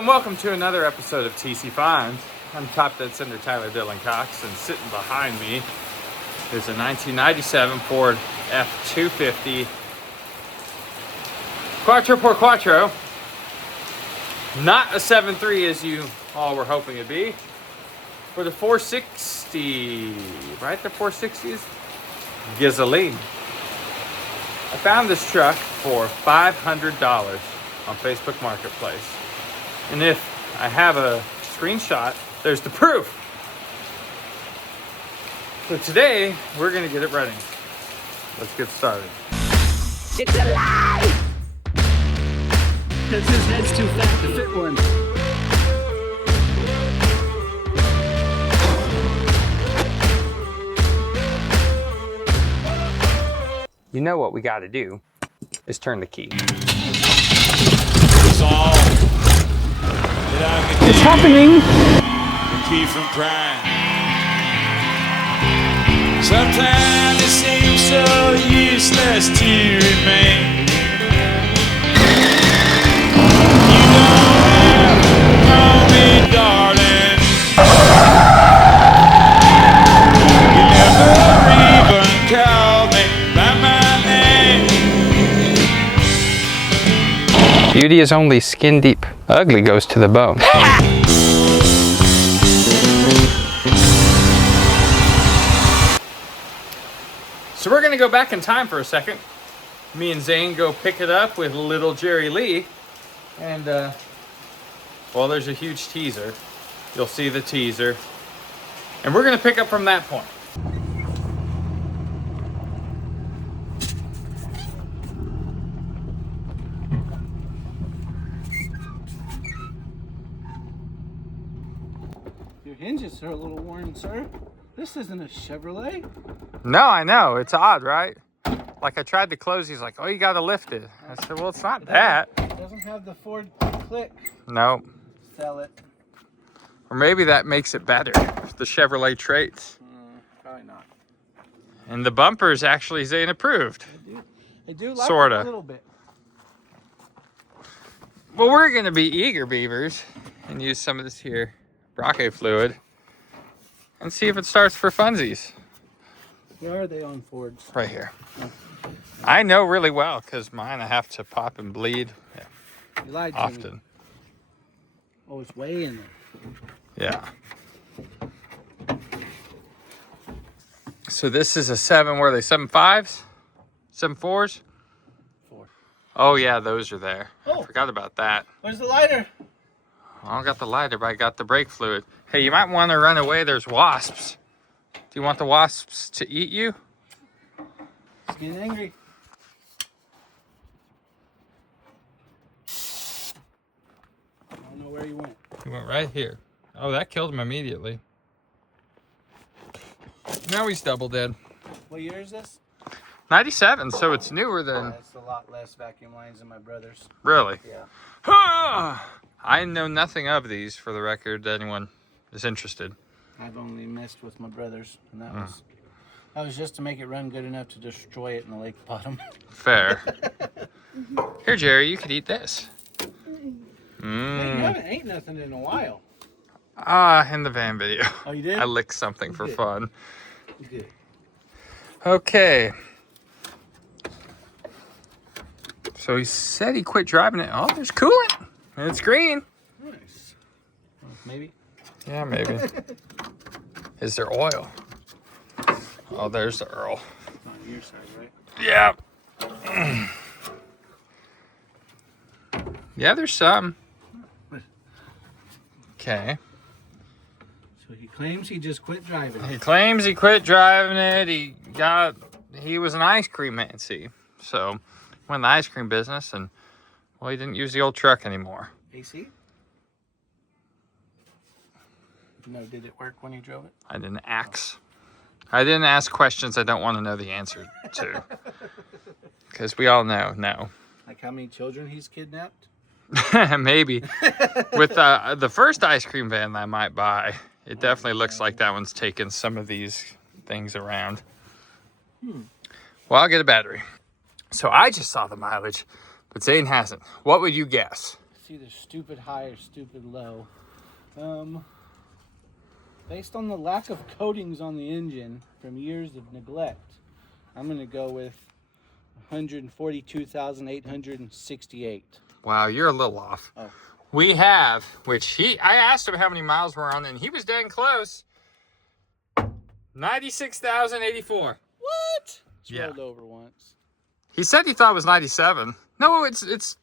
and welcome to another episode of TC Finds. I'm Top Dead Center Tyler Dylan Cox, and sitting behind me is a 1997 Ford F-250 Quattro por Quattro. Not a 7.3 as you all were hoping it'd be. For the 460, right? The 460s? Gasoline. I found this truck for $500 on Facebook Marketplace. And if I have a screenshot, there's the proof. So today, we're gonna get it running. Let's get started. It's alive! Cause his head's too fat to fit one. You know what we gotta do is turn the key. It's happening! Keep from crying. Sometimes it seems so useless to remain. You don't have to call me darling. You never even call me by my name. Beauty is only skin deep. Ugly goes to the bone. So we're gonna go back in time for a second. Me and Zane go pick it up with little Jerry Lee. And well, there's a huge teaser. You'll see the teaser. And we're gonna pick up from that point. Your hinges are a little worn, sir. This isn't a Chevrolet. No, I know. It's odd, right? Like I tried to close, he's like, oh, you gotta lift it. I said, well, it's not that. It doesn't have the Ford click. No. Sell it. Or maybe that makes it better. The Chevrolet traits. Probably not. And the bumpers actually Zane approved. I do like Sorta. it a little bit. Well, we're gonna be eager beavers and use some of this here Brocco fluid and see if it starts for funsies. Where are they on Fords? Right here. I know really well because mine I have to pop and bleed You lied to me. often. Oh, it's way in there. Yeah. So this is a 7, where are they, 7.5s? 7.4s? 4. Oh yeah, those are there. Oh. I forgot about that. Where's the lighter? I don't got the lighter, but I got the brake fluid. Hey, you might want to run away. There's wasps. Do you want the wasps to eat you? It's getting angry. I don't know where he went. He went right here. Oh, that killed him immediately. Now he's double dead. What year is this? 97, so it's newer than... That's a lot less vacuum lines than my brother's. Really? Yeah. I know nothing of these, for the record, to anyone is interested. I've only messed with my brother's, and that was just to make it run good enough to destroy it in the lake bottom. Fair. Here, Jerry, you could eat this. Hey, you haven't ate nothing in a while. In the van video. Oh, you did? I licked something for did. fun. Good. Okay. So he said he quit driving it. Oh, there's coolant. And it's green. Nice. Maybe. Yeah, maybe. Is there oil? Oh, there's the Earl. It's on your side, right? Yeah. Yeah, there's some. Okay. So he claims he just quit driving. He claims he quit driving it. He was an ice cream man, see. So, went in the ice cream business and, well, he didn't use the old truck anymore. AC? No, did it work when you drove it? I didn't ask questions I don't want to know the answer to. Because we all know, no. Like how many children he's kidnapped? Maybe. With the first ice cream van that I might buy, it definitely looks like that one's taking some of these things around. Well, I'll get a battery. So I just saw the mileage, but Zane hasn't. What would you guess? It's either stupid high or stupid low. Based on the lack of coatings on the engine from years of neglect, I'm going to go with 142,868. Wow, you're a little off. Oh. We have, I asked him how many miles we're on, and he was dang close. 96,084. What? It's Yeah. rolled over once. He said he thought it was 97. No, it's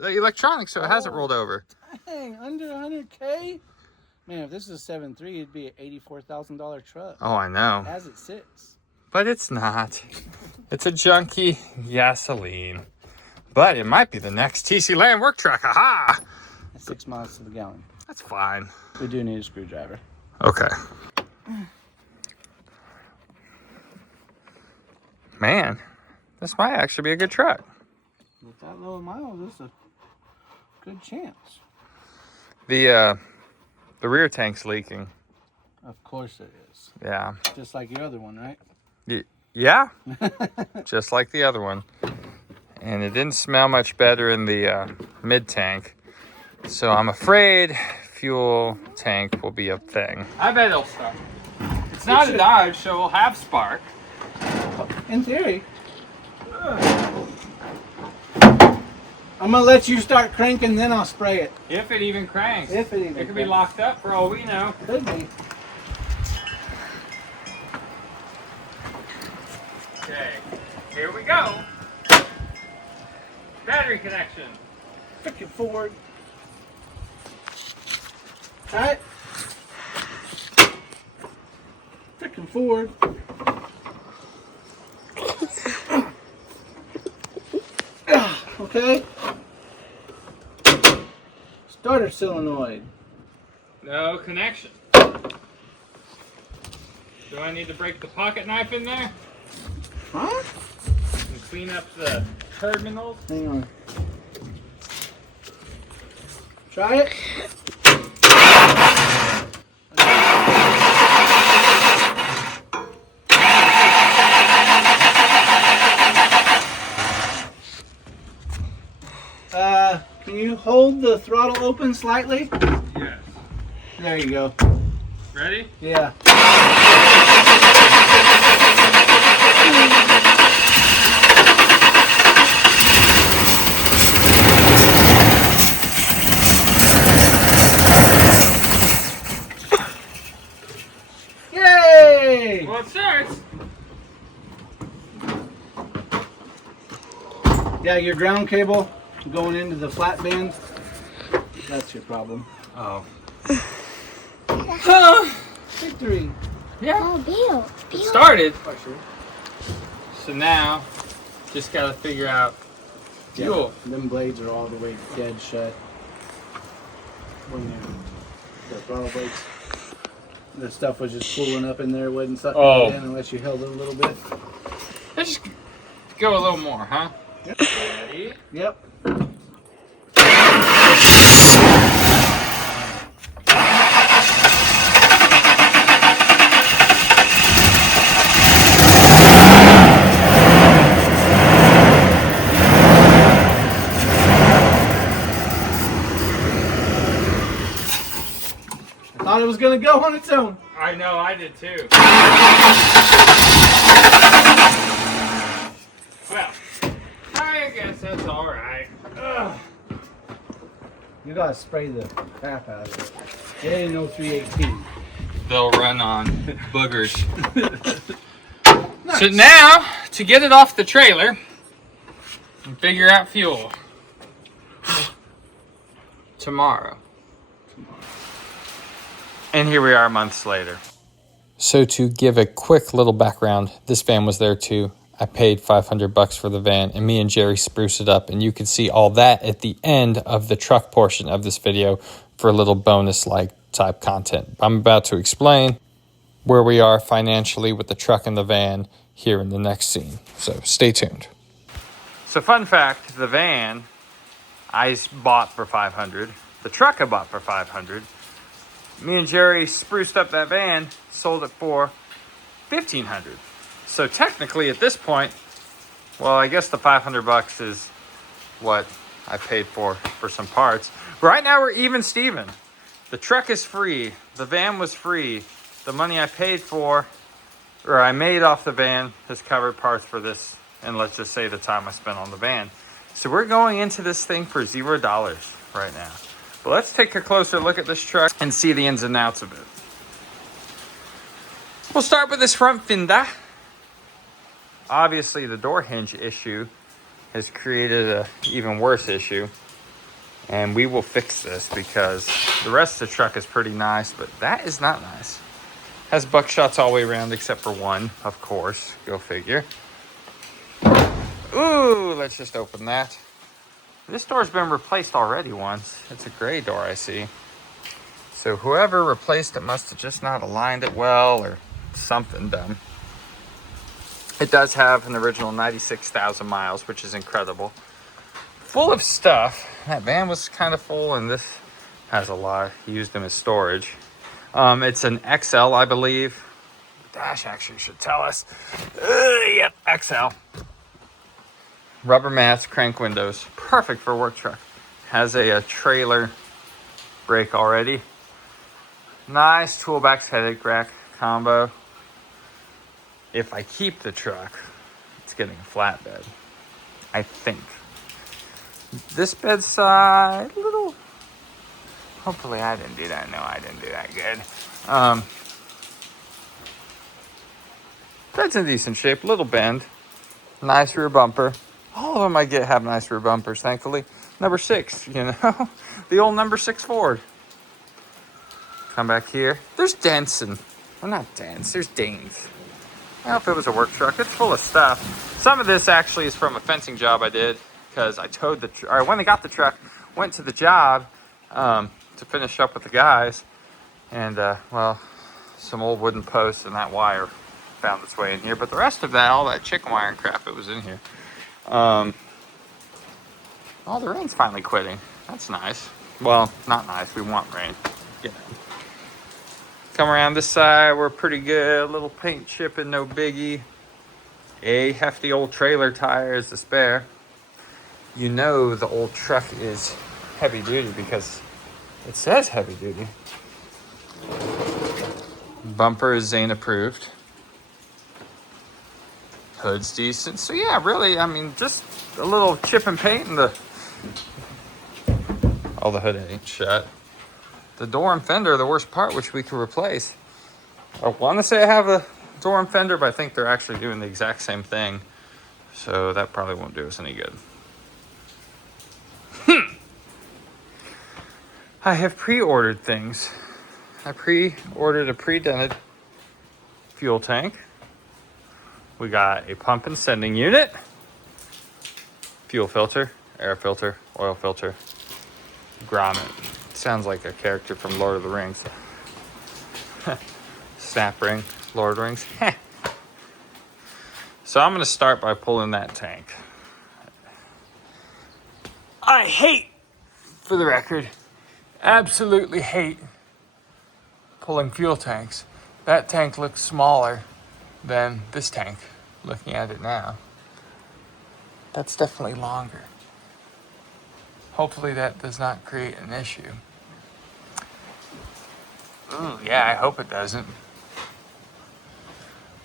electronic, so it hasn't rolled over. Dang, under 100K? Man, if this is a 7.3, it'd be an $84,000 truck. Oh, I know. As it sits. But it's not. It's a junky gasoline. But it might be the next TC Land work truck. Aha! At 6 miles to the gallon. That's fine. We do need a screwdriver. Okay. Man, this might actually be a good truck. With that low miles, this is a good chance. The rear tank's leaking. Of course it is. Yeah. Just like your other one, right? Yeah. Just like the other one. And it didn't smell much better in the mid tank. So I'm afraid fuel tank will be a thing. I bet it'll start. It's not a Dodge, so we'll have spark. In theory. I'm gonna let you start cranking, then I'll spray it. If it even cranks. If it even It could be locked up for all we know. Could be. Okay, here we go. Battery connection. Frickin' forward. Alright. Frickin' forward. Okay. Starter solenoid. No connection. Do I need to break the pocket knife in there? Huh? And clean up the terminals? Hang on. Try it. Can you hold the throttle open slightly? Yes. There you go. Ready? Yeah. Yay! Well, it starts. Yeah, your ground cable going into the flat band. That's your problem. Oh. Victory. Yeah. Oh, Bill. It started. So now, just gotta figure out fuel. Yeah, them blades are all the way dead shut. When the throttle blades. The stuff was just pulling up in there, wasn't sucking it in unless you held it a little bit. Let's just go a little more, huh? Yep. Ready? Yep. I thought it was going to go on its own. I know, I did too. Well, I guess that's alright. You got to spray the crap out of it. It ain't no 318. They'll run on boogers. So now, to get it off the trailer and figure out fuel. Tomorrow. And here we are months later. So to give a quick little background, this van was there too. I paid $500 for the van, and me and Jerry spruced it up, and you can see all that at the end of the truck portion of this video for a little bonus-like type content. I'm about to explain where we are financially with the truck and the van here in the next scene. So stay tuned. So fun fact, the van I bought for $500. The truck I bought for $500. Me and Jerry spruced up that van, sold it for $1,500. So technically at this point, well, I guess the $500 is what I paid for some parts. Right now we're even Steven. The truck is free. The van was free. The money I paid for, or I made off the van, has covered parts for this, and let's just say the time I spent on the van. So we're going into this thing for $0 right now. But let's take a closer look at this truck and see the ins and outs of it. We'll start with this front fender. Obviously the door hinge issue has created an even worse issue. And we will fix this because the rest of the truck is pretty nice, but that is not nice. Has buckshots all the way around except for one, of course. Go figure. Ooh, let's just open that. This door's been replaced already once. It's a gray door, I see. So whoever replaced it must have just not aligned it well or something dumb. It does have an original 96,000 miles, which is incredible. Full of stuff. That van was kind of full, and this has a lot. He used them as storage. It's an XL, I believe. Dash actually should tell us. Yep, XL. Rubber mats, crank windows. Perfect for a work truck. Has a trailer brake already. Nice toolbox headache rack combo. If I keep the truck, it's getting a flatbed, I think. This bedside, little, hopefully I didn't do that. No, I didn't do that good. Bed's in decent shape, little bend. Nice rear bumper. All of them I get have nice rear bumpers, thankfully. Number 6, you know, the old number 6 Ford. Come back here. There's dents and, well, not dents, there's dings. Well, if it was a work truck, it's full of stuff. Some of this actually is from a fencing job I did, because I towed the or when they got the truck, went to the job to finish up with the guys, and well, some old wooden posts and that wire found its way in here. But the rest of that, all that chicken wire and crap, it was in here. Oh, the rain's finally quitting. That's nice. Well, not nice. We want rain. Yeah. Come around this side, we're pretty good. A little paint chipping, no biggie. A hefty old trailer tire is to spare. You know the old truck is heavy duty because it says heavy duty. Bumper is Zane approved. Hood's decent. So yeah, really, I mean, just a little chip and paint and the... Oh, the hood ain't shut. The door and fender are the worst part, which we can replace. I want to say I have a door and fender, but I think they're actually doing the exact same thing. So that probably won't do us any good. I have pre-ordered things. I pre-ordered a pre-dented fuel tank. We got a pump and sending unit, fuel filter, air filter, oil filter, grommet. Sounds like a character from Lord of the Rings. Snap ring, Lord of the Rings. So I'm going to start by pulling that tank. I hate, for the record, absolutely hate pulling fuel tanks. That tank looks smaller than this tank, looking at it now. That's definitely longer. Hopefully that does not create an issue. Ooh, yeah, I hope it doesn't.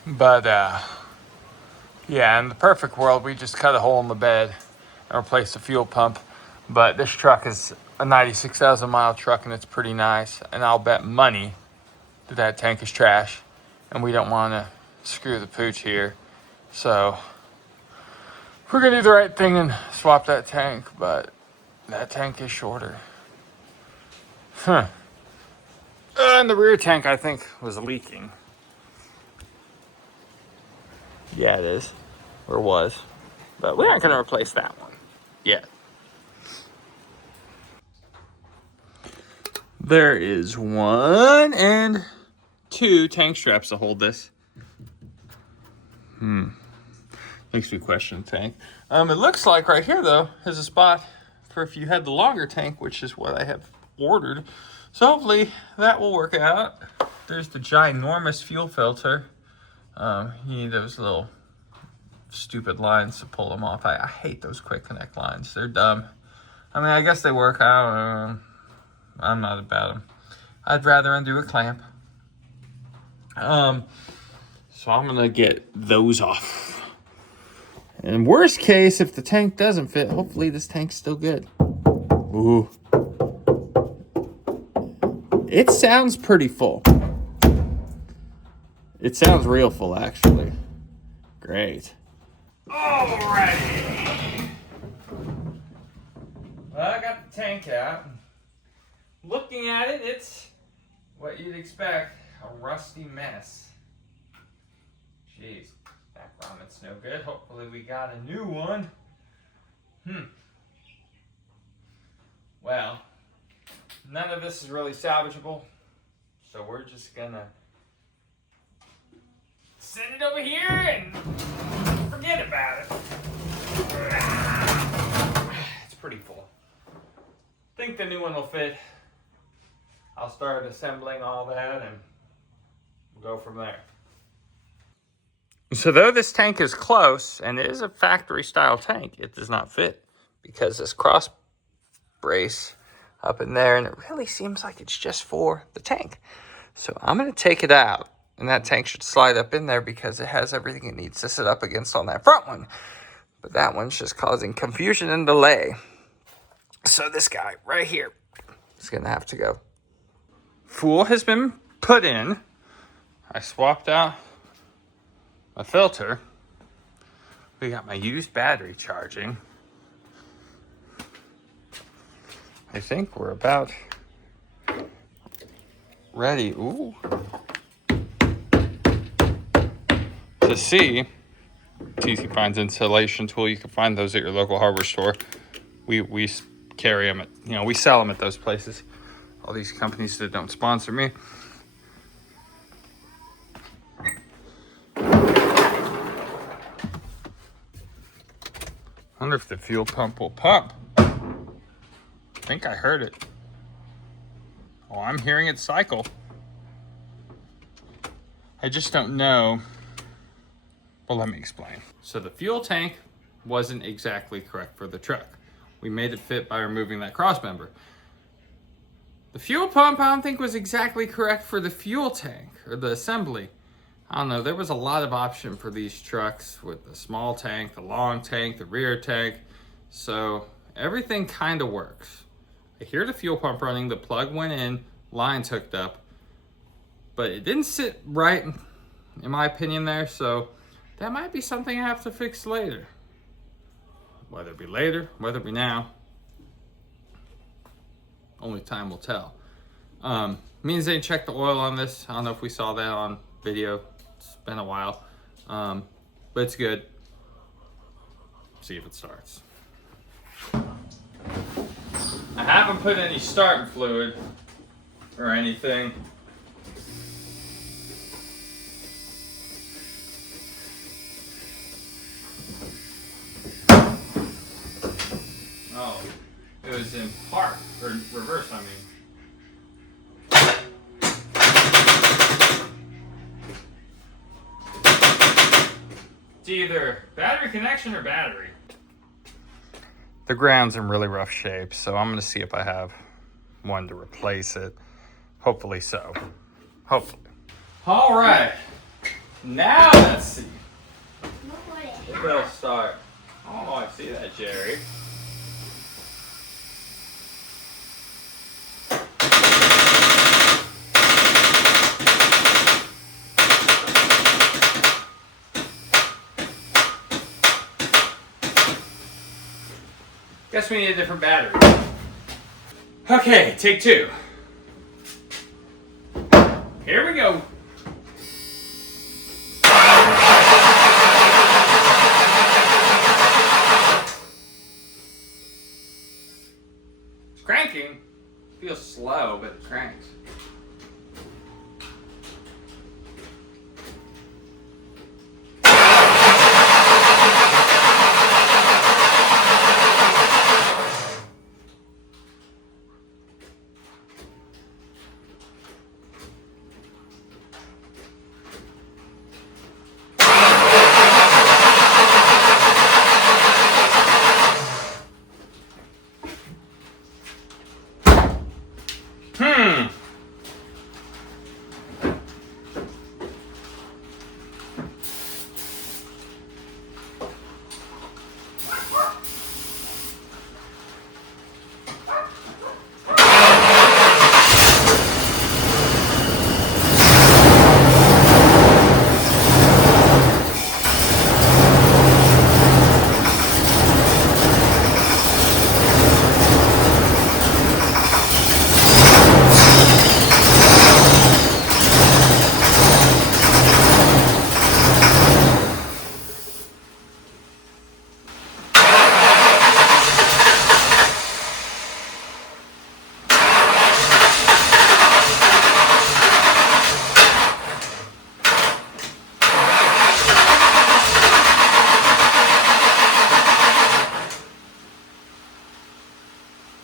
But, yeah, in the perfect world, we just cut a hole in the bed and replace the fuel pump. But this truck is a 96,000 mile truck and it's pretty nice. And I'll bet money that that tank is trash. And we don't want to screw the pooch here. So we're going to do the right thing and swap that tank. But that tank is shorter. Huh. And the rear tank, I think, was leaking. Yeah, it is. Or was. But we aren't going to replace that one yet. There is 1 and 2 tank straps to hold this. Makes me question the tank. It looks like right here, though, is a spot for if you had the longer tank, which is what I have ordered. So hopefully that will work out. There's the ginormous fuel filter. You need those little stupid lines to pull them off. I hate those quick connect lines. They're dumb. I mean, I guess they work out. I'm not about them. I'd rather undo a clamp. So I'm gonna get those off. And worst case, if the tank doesn't fit, hopefully this tank's still good. Ooh. It sounds pretty full. It sounds real full, actually. Great. Alrighty. Well, I got the tank out. Looking at it, it's what you'd expect, a rusty mess. Jeez, back grommets no good. Hopefully we got a new one. Well, none of this is really salvageable, so we're just gonna set it over here and forget about it. It's pretty full. Think the new one will fit. I'll start assembling all that and we'll go from there. So though this tank is close and it is a factory style tank, it does not fit because this cross brace up in there, and it really seems like it's just for the tank. So I'm going to take it out, and that tank should slide up in there because it has everything it needs to sit up against on that front one. But that one's just causing confusion and delay. So this guy right here is going to have to go. Fuel has been put in. I swapped out my filter. We got my used battery charging. I think we're about ready. Ooh. To see, TC Finds installation tool. You can find those at your local hardware store. We carry them at, we sell them at those places. All these companies that don't sponsor me. Wonder if the fuel pump will pump. I think I heard it. Oh, I'm hearing it cycle. I just don't know. Well, let me explain. So the fuel tank wasn't exactly correct for the truck. We made it fit by removing that cross member. The fuel pump, I don't think was exactly correct for the fuel tank or the assembly. I don't know, there was a lot of option for these trucks with the small tank, the long tank, the rear tank. So everything kind of works. I hear the fuel pump running, the plug went in, line's hooked up, but it didn't sit right, in my opinion, there. So that might be something I have to fix later. Whether it be later, whether it be now, only time will tell. Means they checked the oil on this. I don't know if we saw that on video. It's been a while, but it's good. See if it starts. I haven't put any starting fluid or anything. Oh, it was in park, or reverse, I mean. It's either battery connection or battery. The ground's in really rough shape, so I'm gonna see if I have one to replace it. Hopefully so. Hopefully. All right. Now let's see. If it'll start. Oh, I see that, Jerry. Guess we need a different battery. Okay, take two. Here we go. It's cranking. Feels slow, but it cranks.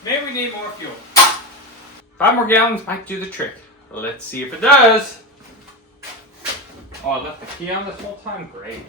Maybe we need more fuel. 5 more gallons might do the trick. Let's see if it does. Oh, I left the key on this whole time? Great.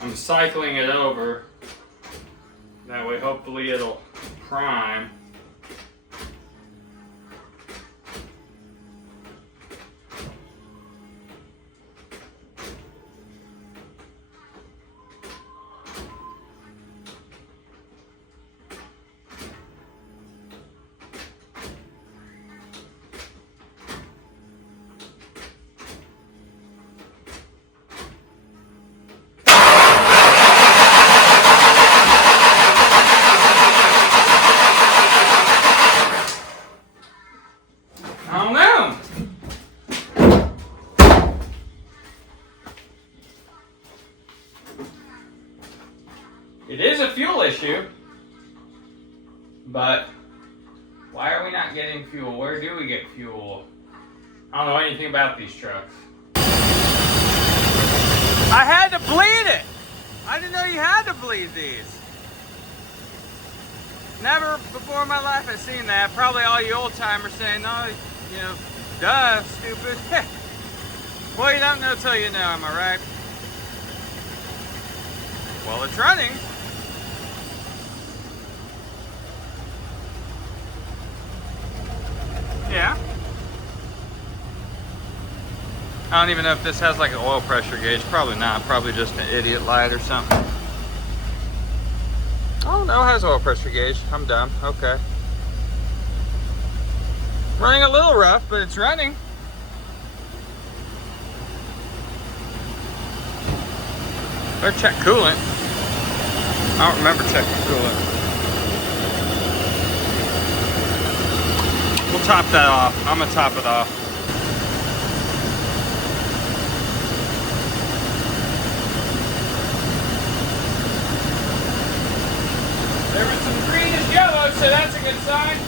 I'm cycling it over. That way hopefully it'll prime. It is a fuel issue, but why are we not getting fuel? Where do we get fuel? I don't know anything about these trucks. I had to bleed it! I didn't know you had to bleed these. Never before in my life have seen that. Probably all you old timers saying, no, you know, duh, stupid. Well, you don't know till you know, am I right? Well, it's running. Yeah. I don't even know if this has like an oil pressure gauge. Probably not. Probably just an idiot light or something. Oh no, it has oil pressure gauge. I'm dumb. Okay. Running a little rough, but it's running. Better check coolant. I don't remember checking coolant. We'll top that off. I'm gonna top it off. There was some greenish yellow, so that's a good sign.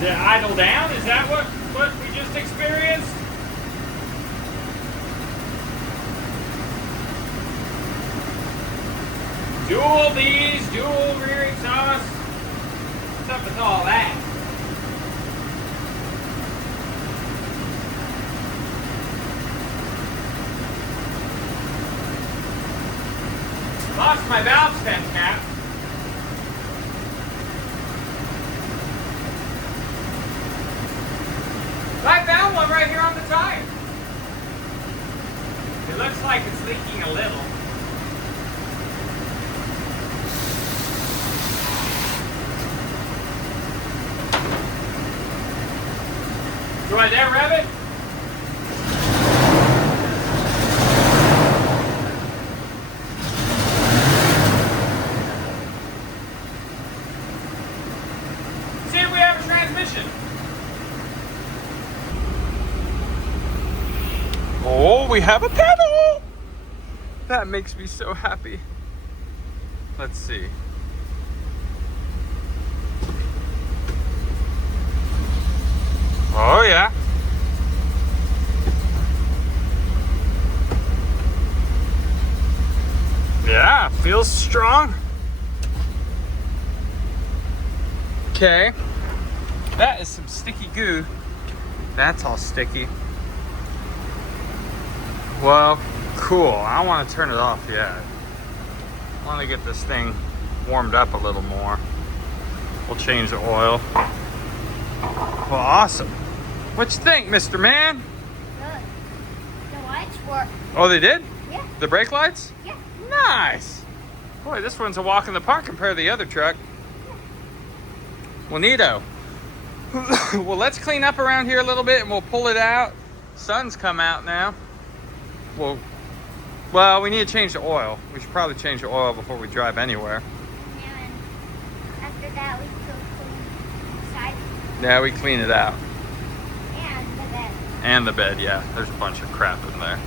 Did it idle down? Is that what we just experienced? Dual rear exhaust. What's up with all that? Lost my valve stem cap. I found one right here on the tire. It looks like it's leaking a little. Do I dare rev it? See if we have a transmission. Oh, we have a pedal! That makes me so happy. Let's see. Oh yeah. Yeah, feels strong. Okay. That is some sticky goo. That's all sticky. Well, cool. I don't want to turn it off yet. I want to get this thing warmed up a little more. We'll change the oil. Well, awesome. What you think, Mr. Man? Good. The lights work. Oh, they did? Yeah. The brake lights? Yeah. Nice. Boy, this one's a walk in the park compared to the other truck. Well, neato. Well, let's clean up around here a little bit and we'll pull it out. Sun's come out now. Well, we need to change the oil. We should probably change the oil before we drive anywhere. And after that, we could clean the side Yeah, we clean it out. and the bed. And the bed, yeah. There's a bunch of crap in there.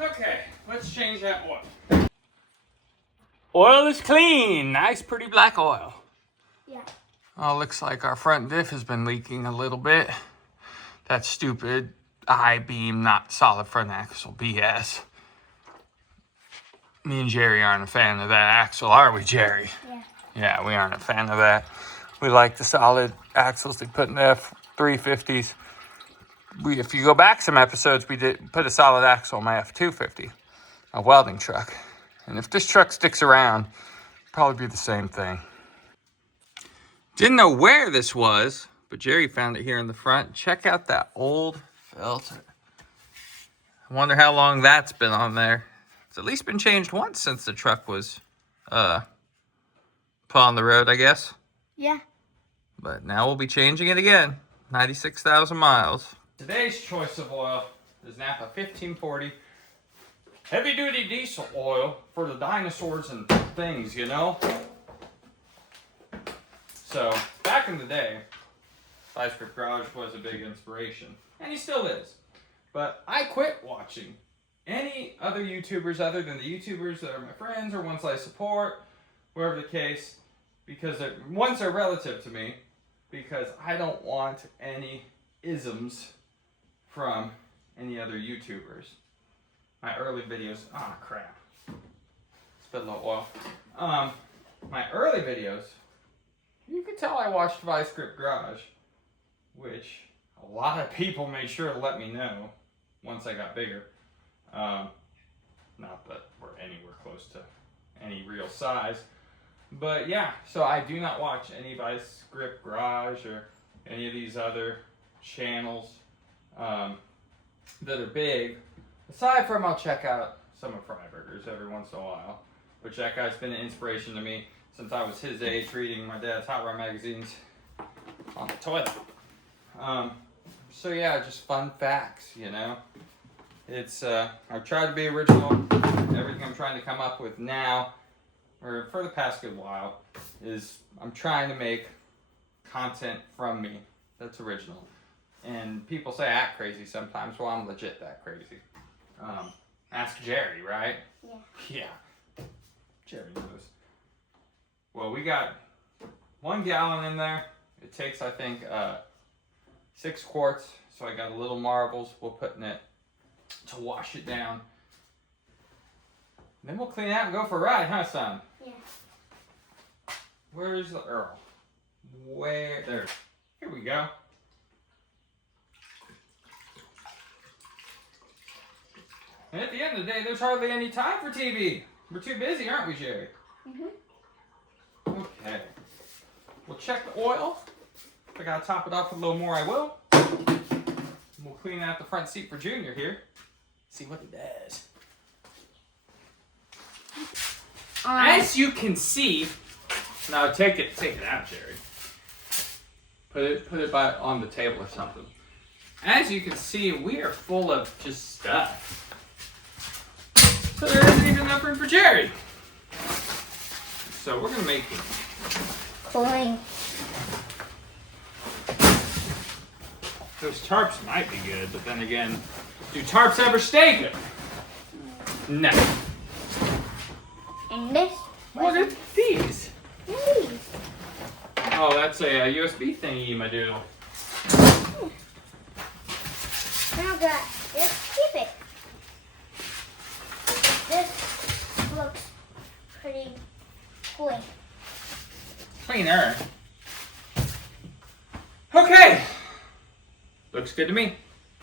Okay, let's change that oil. Oil is clean. Nice, pretty black oil. Yeah. Oh, looks like our front diff has been leaking a little bit. That stupid I-beam, not solid front axle BS. Me and Jerry aren't a fan of that axle, are we, Jerry? Yeah. Yeah, we aren't a fan of that. We like the solid axles they put in the F-350s. If you go back some episodes, we did put a solid axle on my F-250, a welding truck. And if this truck sticks around, it'll probably be the same thing. Didn't know where this was, but Jerry found it here in the front. Check out that old filter. I wonder how long that's been on there. It's at least been changed once since the truck was put on the road, I guess. Yeah. But now we'll be changing it again. 96,000 miles. Today's choice of oil is Napa 1540 heavy duty diesel oil for the dinosaurs and things, you know? So, back in the day, Vice Grip Garage was a big inspiration, and he still is. But I quit watching any other YouTubers other than the YouTubers that are my friends or ones I support, wherever the case, because ones are relative to me, because I don't want any isms from any other YouTubers. My early videos, oh crap, spilled a little oil. My early videos, you can tell I watched Vice Grip Garage, which a lot of people made sure to let me know once I got bigger. Not that we're anywhere close to any real size, but yeah, so I do not watch any Vice Grip Garage or any of these other channels that are big. Aside from, I'll check out some of Fryburgers every once in a while, which that guy's been an inspiration to me since I was his age, reading my dad's Hot Rod magazines on the toilet. So yeah, just fun facts, you know. It's I've tried to be original. Everything I'm trying to come up with now, or for the past good while, is I'm trying to make content from me that's original. And people say I act crazy sometimes. Well, I'm legit that crazy. Ask Jerry, right? Yeah. Yeah. Jerry knows. Well, we got 1 gallon in there. It takes, I think, 6 quarts. So I got a little marbles we'll put in it to wash it down. Then we'll clean it out and go for a ride, huh, son? Yeah. Where's the Earl? Where? There. Here we go. And at the end of the day, there's hardly any time for TV. We're too busy, aren't we, Jerry? Mm-hmm. Okay. We'll check the oil. If I gotta top it off a little more, I will. We'll clean out the front seat for Junior here. See what he does. As you can see, now take it out, Jerry. Put it on the table or something. As you can see, we are full of just stuff. So there isn't even enough room for Jerry. So we're gonna make it. Cooling. Those tarps might be good, but then again, do tarps ever stay good? No. And this? What are these? These. Oh, that's a USB thingy, my dude. Now that, just keep it. This looks pretty clean. Cleaner. Okay. Looks good to me.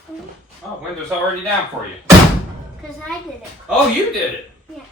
Mm-hmm. Oh, window's already down for you. Because I did it. Oh, you did it. Yeah.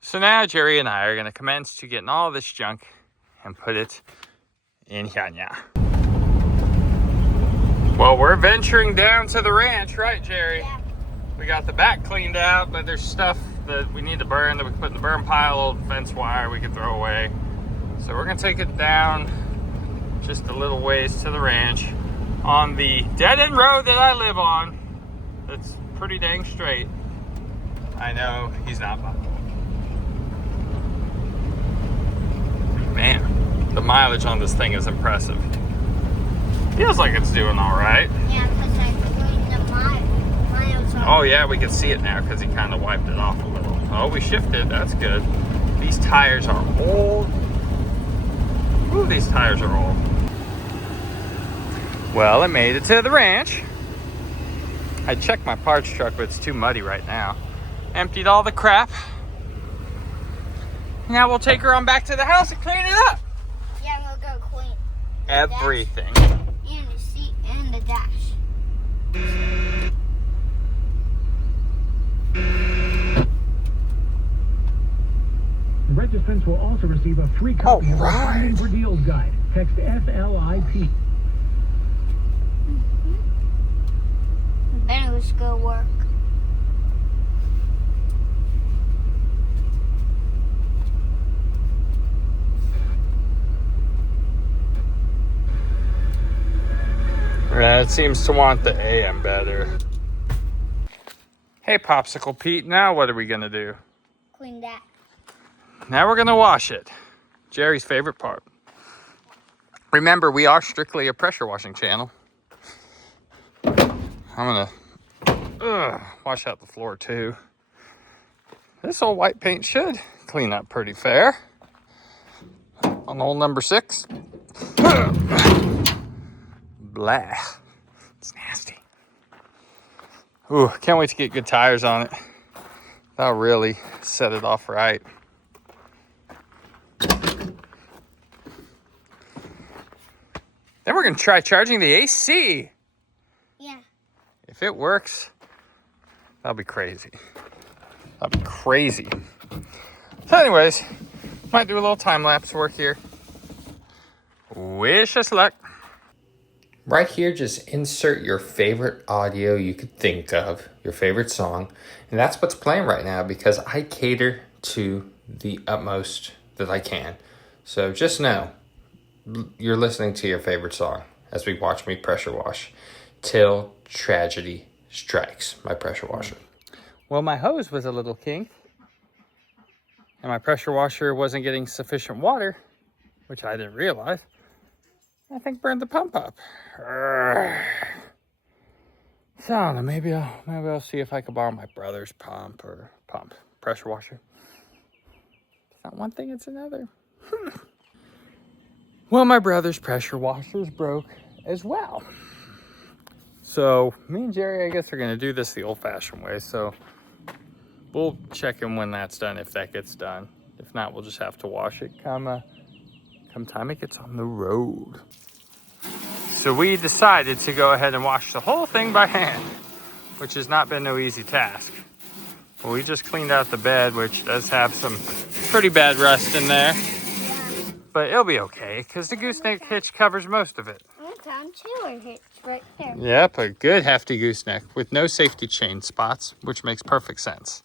So now Jerry and I are going to commence to getting all this junk and put it in here. Well, we're venturing down to the ranch, right, Jerry? Yeah. We got the back cleaned out, but there's stuff that we need to burn that we can put in the burn pile, old fence wire we can throw away. So we're going to take it down just a little ways to the ranch on the dead-end road that I live on. That's pretty dang straight. I know he's not buckled. Man, the mileage on this thing is impressive. Feels like it's doing all right. Yeah, because I'm doing the miles on. Oh yeah, we can see it now because he kind of wiped it off a little. Oh, we shifted. That's good. These tires are old. Ooh, these tires are old. Well, I made it to the ranch. I checked my parts truck, but it's too muddy right now. Emptied all the crap. Now we'll take her on back to the house and clean it up. Yeah, we'll go clean the Everything. dash and the seat and the dash. Registrants will also receive a free copy of our Finding for Deals guide. Text FLIP. Then let's go work. Yeah, it seems to want the AM better. Hey, Popsicle Pete, now what are we gonna do? Clean that. Now we're gonna wash it. Jerry's favorite part. Remember, we are strictly a pressure washing channel. I'm gonna wash out the floor too. This old white paint should clean up pretty fair. On old number 6. Blah. It's nasty. Ooh, can't wait to get good tires on it. That'll really set it off right. Then we're gonna try charging the AC. Yeah. If it works, that'll be crazy. That'll be crazy. So anyways, might do a little time-lapse work here. Wish us luck. Right here, just insert your favorite audio you could think of, your favorite song, and that's what's playing right now because I cater to the utmost that I can. So just know, you're listening to your favorite song as we watch me pressure wash till tragedy strikes my pressure washer. Well, my hose was a little kinked, and my pressure washer wasn't getting sufficient water, which I didn't realize. I think burned the pump up. So I don't know, maybe I'll see if I could borrow my brother's pump pressure washer. It's not one thing, it's another. Well, my brother's pressure washer's broke as well. So me and Jerry, I guess, are gonna do this the old-fashioned way. So we'll check in when that's done, if that gets done. If not, we'll just have to wash it come time it gets on the road. So we decided to go ahead and wash the whole thing by hand, which has not been no easy task. Well, we just cleaned out the bed, which does have some pretty bad rust in there. But it'll be okay, because the gooseneck hitch covers most of it. I found chiller hitch right there. Yep, a good hefty gooseneck with no safety chain spots, which makes perfect sense.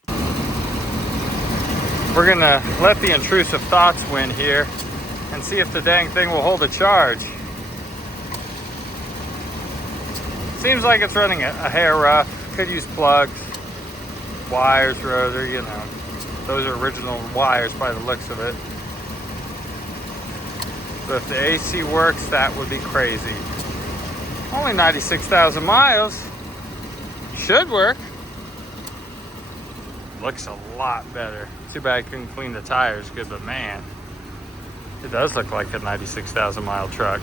We're gonna let the intrusive thoughts win here and see if the dang thing will hold a charge. Seems like it's running a hair rough. Could use plugs, wires, rotor, you know. Those are original wires by the looks of it. But if the AC works, that would be crazy. Only 96,000 miles. Should work. Looks a lot better. Too bad I couldn't clean the tires good, but man, it does look like a 96,000 mile truck.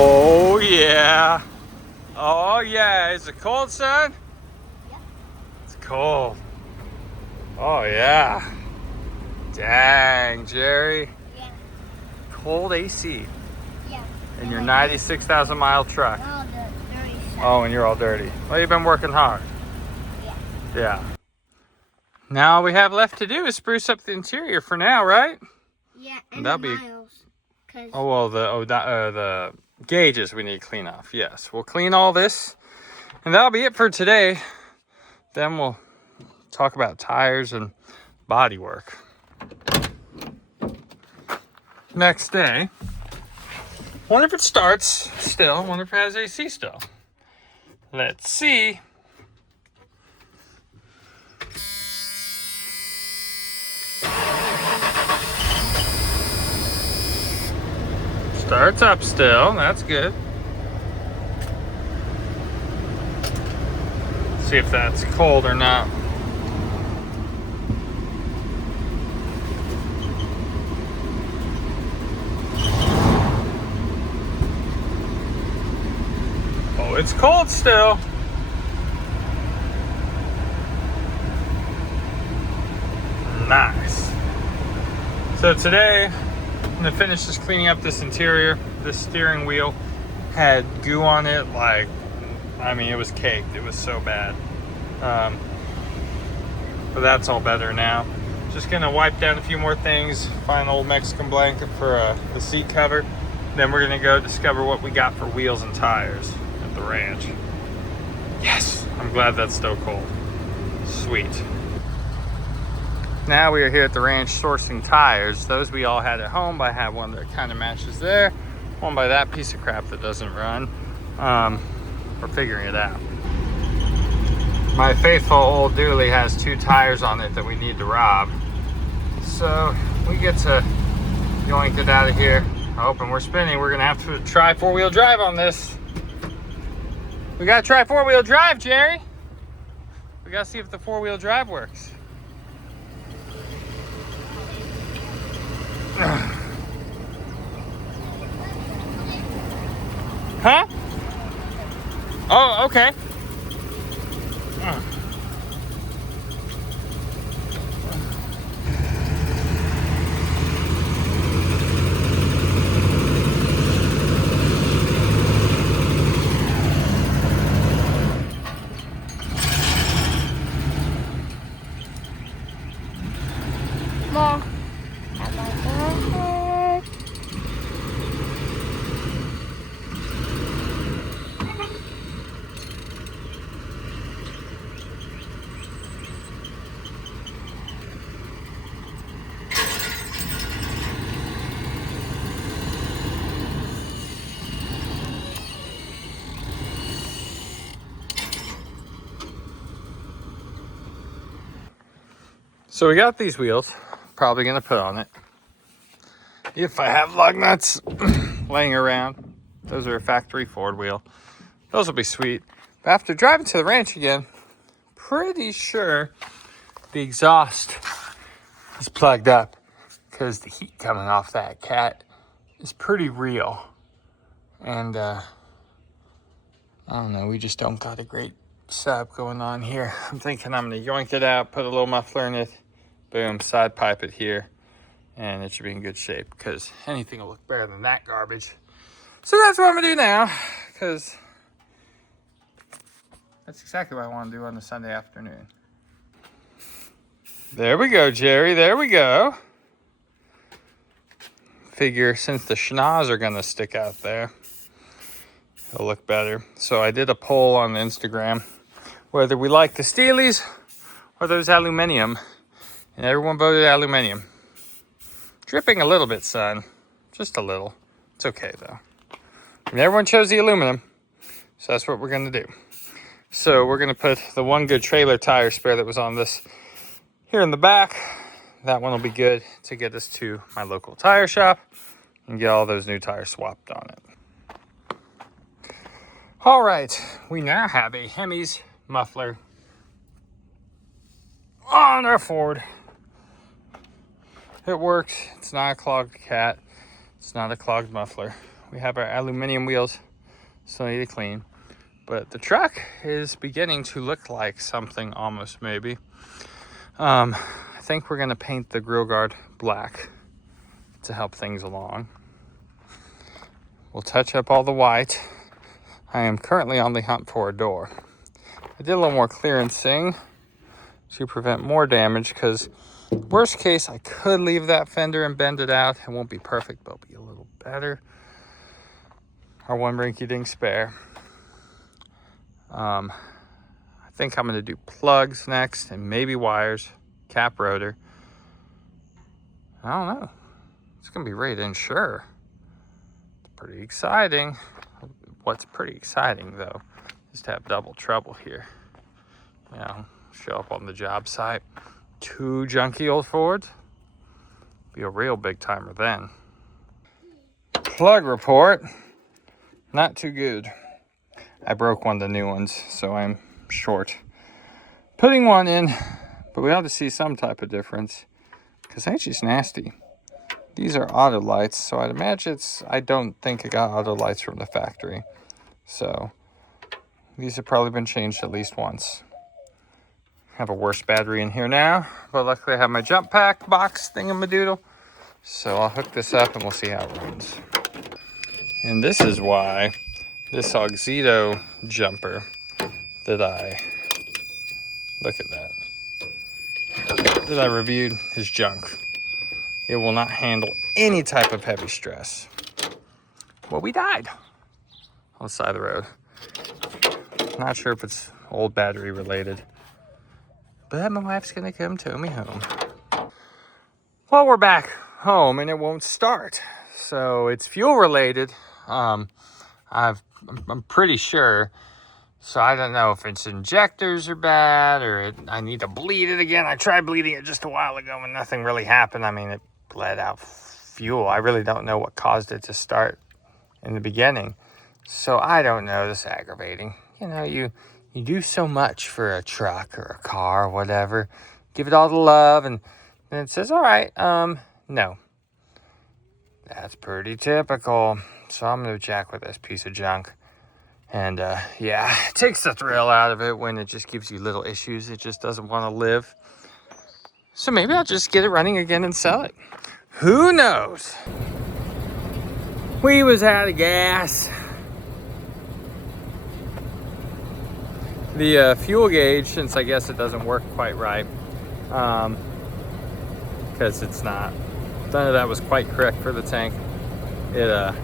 Oh yeah. Oh yeah. Is it cold, son? Yep. It's cold. Oh yeah. Dang, Jerry. Yeah. Cold AC Yeah. in your 96,000 mile truck. Oh, the dirty stuff. Oh, and you're all dirty. Well, you've been working hard. Yeah. Yeah. Now all we have left to do is spruce up the interior for now, right? Yeah, and That'll the be- miles. Cause Oh, well, the gauges we need to clean off. Yes, we'll clean all this. And that'll be it for today. Then we'll talk about tires and body work. Next day. Wonder if it starts still. Wonder if it has AC still. Let's see. Starts up still. That's good. See if that's cold or not. Oh, it's cold still. Nice. So today, I'm gonna finish just cleaning up this interior. This steering wheel had goo on it, like, I mean, it was caked. It was so bad. But that's all better now. Just gonna wipe down a few more things, find an old Mexican blanket for the seat cover. Then we're gonna go discover what we got for wheels and tires at the ranch. Yes, I'm glad that's still cold. Sweet. Now we are here at the ranch sourcing tires. Those we all had at home, but I have one that kind of matches there. One by that piece of crap that doesn't run. We're figuring it out. My faithful old dually has 2 tires on it that we need to rob. So we get to yoink it out of here. I hope we're spinning. We're gonna have to try 4-wheel drive on this. We gotta try 4-wheel drive, Jerry. We gotta see if the 4-wheel drive works. Huh? Oh, okay. More. So we got these wheels. Probably gonna put on it. If I have lug nuts laying around. Those are a factory Ford wheel. Those will be sweet. But after driving to the ranch again, pretty sure the exhaust is plugged up because the heat coming off that cat is pretty real. And I don't know, we just don't got a great setup going on here. I'm thinking I'm gonna yoink it out, put a little muffler in it, boom, side pipe it here, and it should be in good shape because anything will look better than that garbage. So that's what I'm gonna do now, because that's exactly what I want to do on a Sunday afternoon. There we go, Jerry, there we go. Figure since the schnoz are gonna stick out there, it'll look better. So I did a poll on Instagram whether we like the Steelies or those aluminum, and everyone voted aluminum. Dripping a little bit, son, just a little. It's okay though. And everyone chose the aluminum, so that's what we're gonna do. So we're gonna put the one good trailer tire spare that was on this here in the back. That one will be good to get us to my local tire shop and get all those new tires swapped on it. All right, we now have a Hemi's muffler on our Ford. It works. It's not a clogged cat. It's not a clogged muffler. We have our aluminum wheels, still need to clean. But the truck is beginning to look like something almost maybe. I think we're gonna paint the grill guard black to help things along. We'll touch up all the white. I am currently on the hunt for a door. I did a little more clearancing to prevent more damage because worst case, I could leave that fender and bend it out. It won't be perfect, but it'll be a little better. Our one rinky-dink spare. I think I'm gonna do plugs next and maybe wires, cap rotor. I don't know. It's gonna be ready to insure. It's pretty exciting. What's pretty exciting though is to have double trouble here. You know, show up on the job site, 2 junky old Fords. Be a real big timer then. Plug report, not too good. I broke one of the new ones, so I'm short putting one in, but we ought to see some type of difference because that's just nasty. These are auto lights, so I'd imagine I don't think it got auto lights from the factory. So these have probably been changed at least once. Have a worse battery in here now, but luckily I have my jump pack box thingamadoodle. So I'll hook this up and we'll see how it runs. And this is why this Auxito jumper that I reviewed is junk. It will not handle any type of heavy stress. Well, we died on the side of the road. Not sure if it's old battery related. But my wife's gonna come tow me home. Well, we're back home and it won't start. So it's fuel related. I'm pretty sure. So I don't know if its injectors are bad or I need to bleed it again. I tried bleeding it just a while ago and nothing really happened. I mean, it bled out fuel. I really don't know what caused it to start in the beginning. So I don't know. This is aggravating. You know, you do so much for a truck or a car or whatever. Give it all the love and then it says, all right, no. That's pretty typical. So I'm going to jack with this piece of junk. And, yeah, it takes the thrill out of it when it just gives you little issues. It just doesn't want to live. So maybe I'll just get it running again and sell it. Who knows? We was out of gas. The fuel gauge, since I guess it doesn't work quite right, because it's not, none of that was quite correct for the tank. It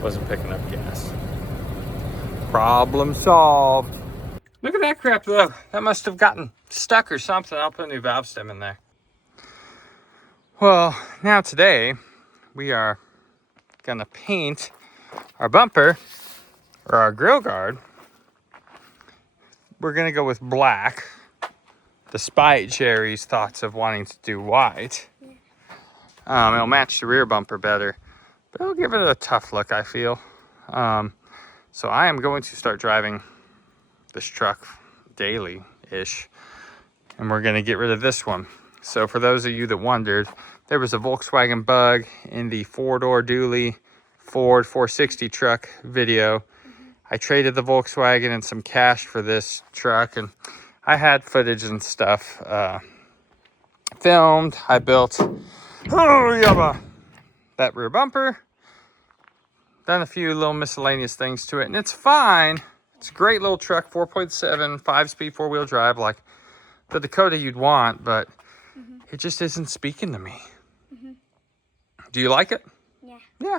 wasn't picking up gas. Problem solved. Look at that crap though. That must have gotten stuck or something. I'll put a new valve stem in there. Well, now today we are gonna paint our bumper or our grill guard. We're gonna go with black, despite Jerry's thoughts of wanting to do white. It'll match the rear bumper better, but it'll give it a tough look, I feel. So I am going to start driving this truck daily-ish, and we're gonna get rid of this one. So for those of you that wondered, there was a Volkswagen Bug in the four-door dually Ford 460 truck video. I traded the Volkswagen and some cash for this truck, and I had footage and stuff filmed. I built that rear bumper, done a few little miscellaneous things to it, and it's fine. It's a great little truck, 4.7, 5-speed four-wheel drive, like the Dakota you'd want, but it just isn't speaking to me. Do you like it? Yeah. Yeah.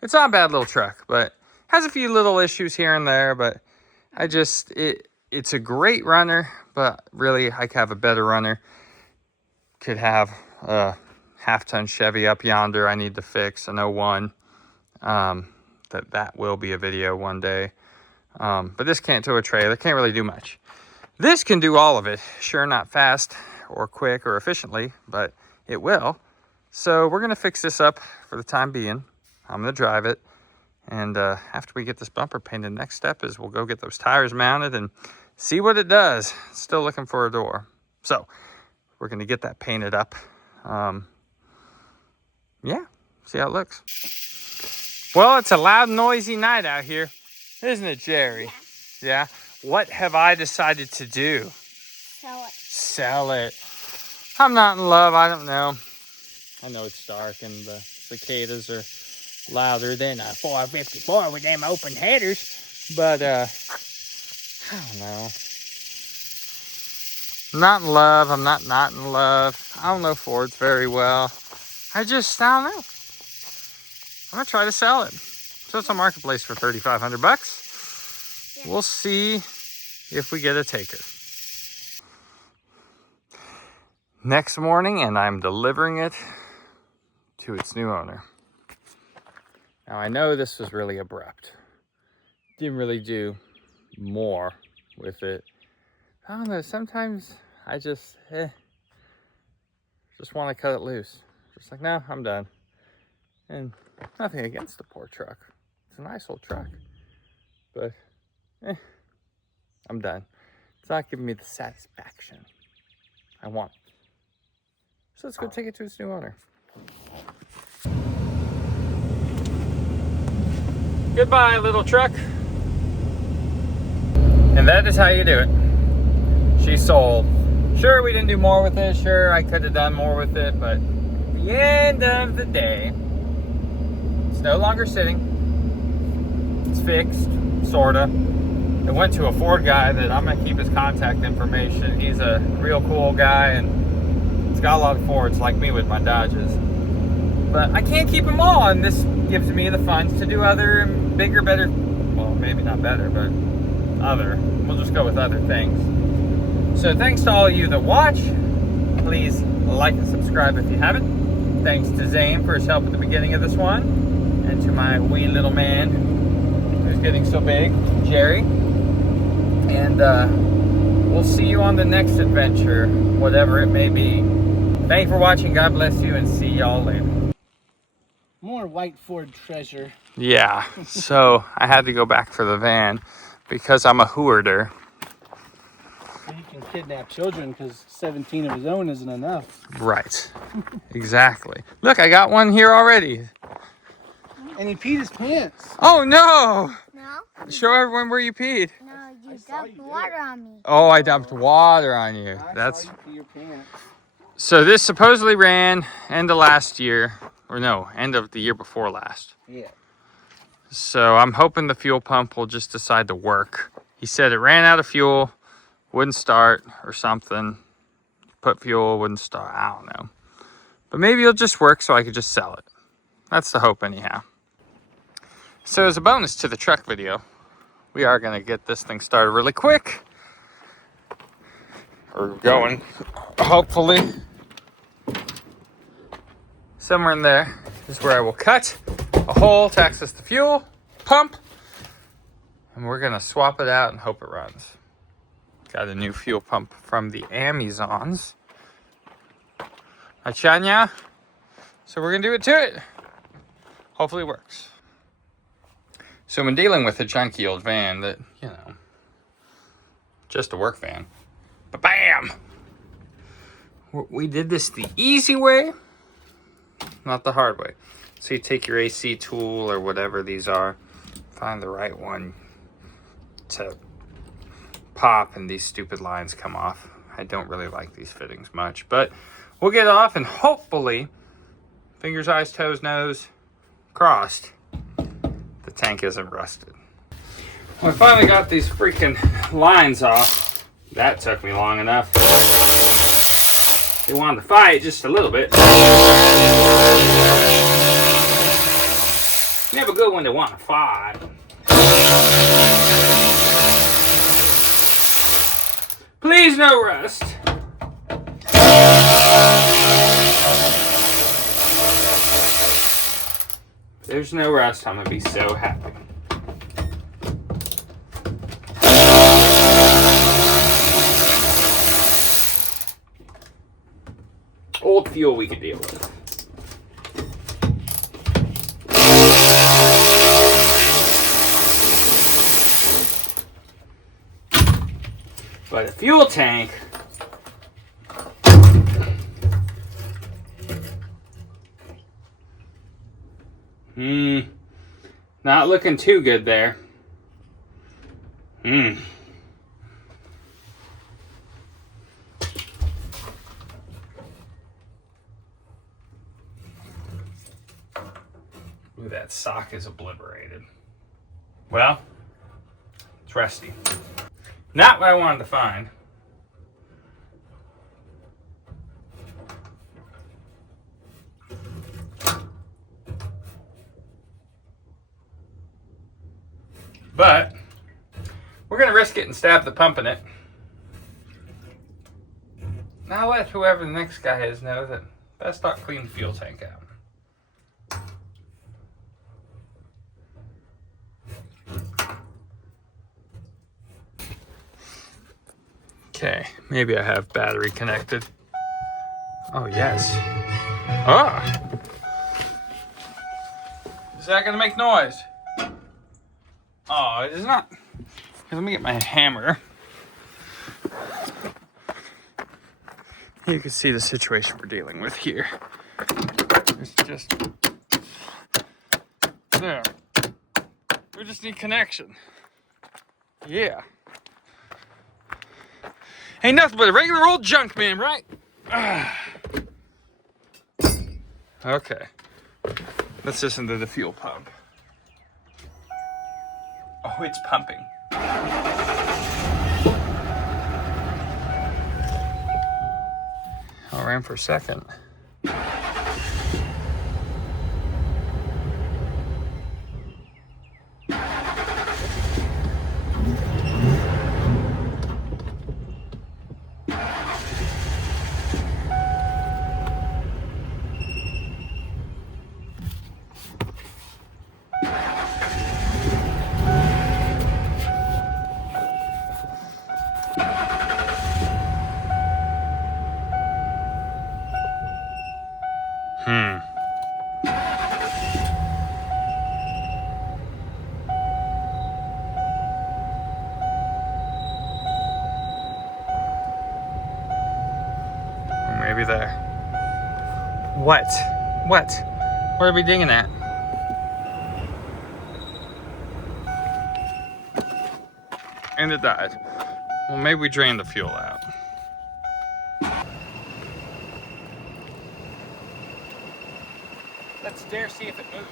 It's not a bad little truck, but has a few little issues here and there, but it's a great runner, but really I could have a better runner. Could have a half-ton Chevy up yonder I need to fix, an 01. That will be a video one day. But this can't tow a trailer, can't really do much. This can do all of it. Sure, not fast or quick or efficiently, but it will. So we're gonna fix this up for the time being. I'm gonna drive it. And after we get this bumper painted, next step is we'll go get those tires mounted and see what it does. Still looking for a door. So we're gonna get that painted up. Yeah, see how it looks. Well, it's a loud, noisy night out here, isn't it, Jerry? Yeah. What have I decided to do? Sell it. Sell it. I'm not in love. I don't know. I know it's dark and the cicadas are louder than a 454 with them open headers, but I don't know. I'm not in love. I'm not in love. I don't know Fords very well. I don't know. I'm gonna try to sell it. So it's on Marketplace for $3,500. Yeah. We'll see if we get a taker. Next morning, and I'm delivering it to its new owner. Now I know this was really abrupt. Didn't really do more with it. I don't know, sometimes I just want to cut it loose. Just like, no, I'm done. And nothing against the poor truck. It's a nice old truck. But, I'm done. It's not giving me the satisfaction I want. So let's go take it to its new owner. Goodbye, little truck. And that is how you do it. She sold. Sure, we didn't do more with it. Sure, I could have done more with it. But at the end of the day, it's no longer sitting. It's fixed, sorta. It went to a Ford guy that I'm gonna keep his contact information. He's a real cool guy and he's got a lot of Fords like me with my Dodges. But I can't keep them all, and this gives me the funds to do other bigger, better, well, maybe not better, but other. We'll just go with other things. So thanks to all of you that watch. Please like and subscribe if you haven't. Thanks to Zane for his help at the beginning of this one. And to my wee little man who's getting so big, Jerry. And we'll see you on the next adventure, whatever it may be. Thank you for watching. God bless you, and see y'all later. More white Ford treasure. Yeah, so I had to go back for the van because I'm a hoarder. So he can kidnap children because 17 of his own isn't enough. Right. Exactly. Look, I got one here already. And he peed his pants. Oh no! No? Show everyone where you peed. No, you dumped water on me. Oh, I dumped water on you. I saw you pee your pants. So this supposedly ran end of last year, or no, end of the year before last. Yeah. So I'm hoping the fuel pump will just decide to work. He said it ran out of fuel, wouldn't start or something. Put fuel, wouldn't start. I don't know. But maybe it'll just work so I could just sell it. That's the hope anyhow. So as a bonus to the truck video, we are going to get this thing started really quick. Or going, hopefully. Somewhere in there is where I will cut a hole to access the fuel pump. And we're going to swap it out and hope it runs. Got a new fuel pump from the Amazons. Achanya. So we're going to do it to it. Hopefully it works. So I'm dealing with a junky old van that, you know, just a work van. But bam! We did this the easy way, not the hard way. So you take your AC tool or whatever these are, find the right one to pop, and these stupid lines come off. I don't really like these fittings much, but we'll get it off, and hopefully, fingers, eyes, toes, nose, crossed, the tank isn't rusted. Well, I finally got these freaking lines off. That took me long enough. They wanted to fight just a little bit. Never good when they want to fight. Please no rust. If there's no rust, I'm gonna be so happy. Old fuel we could deal with. But a fuel tank, not looking too good there. Ooh, that sock is obliterated. Well, it's rusty. Not what I wanted to find. But we're gonna risk it and stab the pump in it. Now let whoever the next guy is know that best not clean the fuel tank out. Okay, maybe I have battery connected. Oh, yes. Ah! Is that gonna make noise? Oh, it is not. Let me get my hammer. You can see the situation we're dealing with here. It's just... there. We just need connection. Yeah. Ain't nothing but a regular old junk man, right? Okay. Let's listen to the fuel pump. Oh, it's pumping. I ran for a second. What? What? What are we digging at? And it died. Well, maybe we drained the fuel out. Let's dare see if it moves.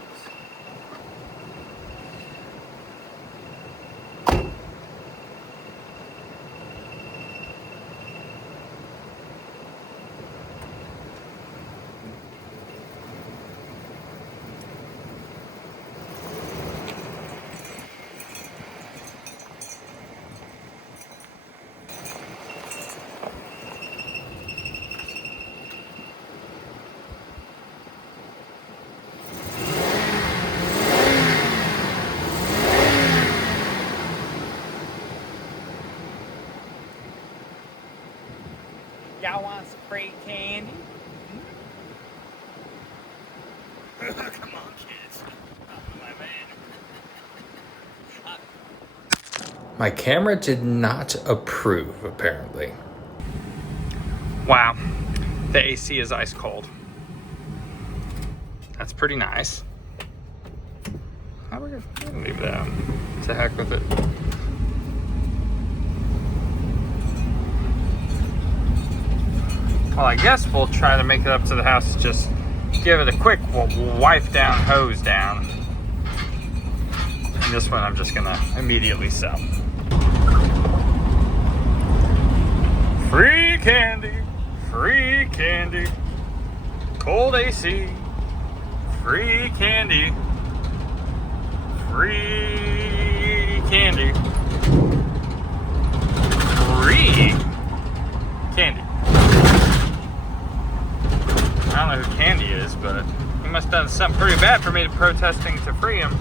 Y'all want some free candy? Come on, kids. My camera did not approve, apparently. Wow, the AC is ice cold. That's pretty nice. How are we gonna leave that? To heck with it. Well, I guess we'll try to make it up to the house. Just give it a quick wipe down, hose down. And this one I'm just gonna immediately sell. Free candy, free candy, cold AC, free candy, free candy, free candy. I don't know who Candy is, but he must have done something pretty bad for me to protesting to free him.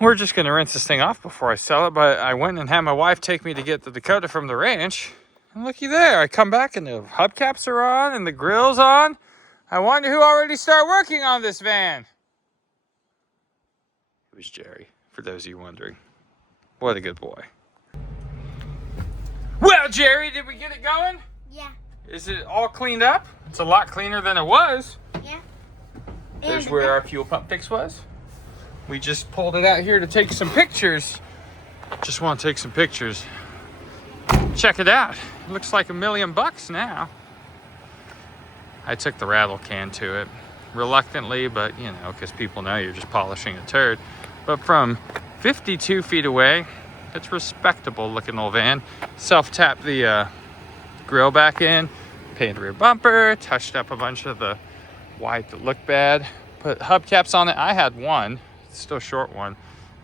We're just gonna rinse this thing off before I sell it, but I went and had my wife take me to get the Dakota from the ranch. And looky there, I come back and the hubcaps are on and the grill's on. I wonder who already started working on this van. It was Jerry, for those of you wondering. What a good boy. Well, Jerry, did we get it going? Yeah. Is it all cleaned up? It's a lot cleaner than it was. Yeah. There's And where our fuel pump fix was. We just pulled it out here to take some pictures. Just want to take some pictures. Check it out. It looks like $1 million now. I took the rattle can to it reluctantly, but you know, because people know you're just polishing a turd. But from 52 feet away, it's respectable looking old van. Self-tap the grill back in, painted the rear bumper, touched up a bunch of the white that looked bad, put hubcaps on it. I had one, it's still a short one,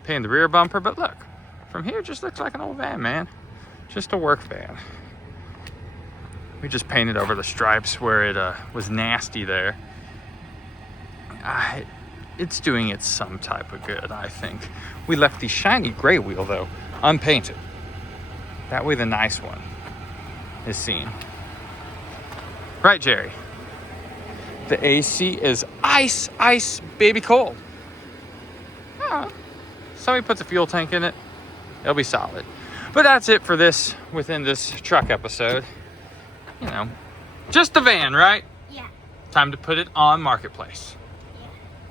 painted the rear bumper, but look, from here it just looks like an old van, man. Just a work van. We just painted over the stripes where it was nasty there. It's doing it some type of good, I think. We left the shiny gray wheel though unpainted. That way the nice one is seen. Right, Jerry? The AC is ice, ice, baby cold. Oh, somebody puts a fuel tank in it, it'll be solid. But that's it for this, within this truck episode. You know, just a van, right? Yeah. Time to put it on Marketplace.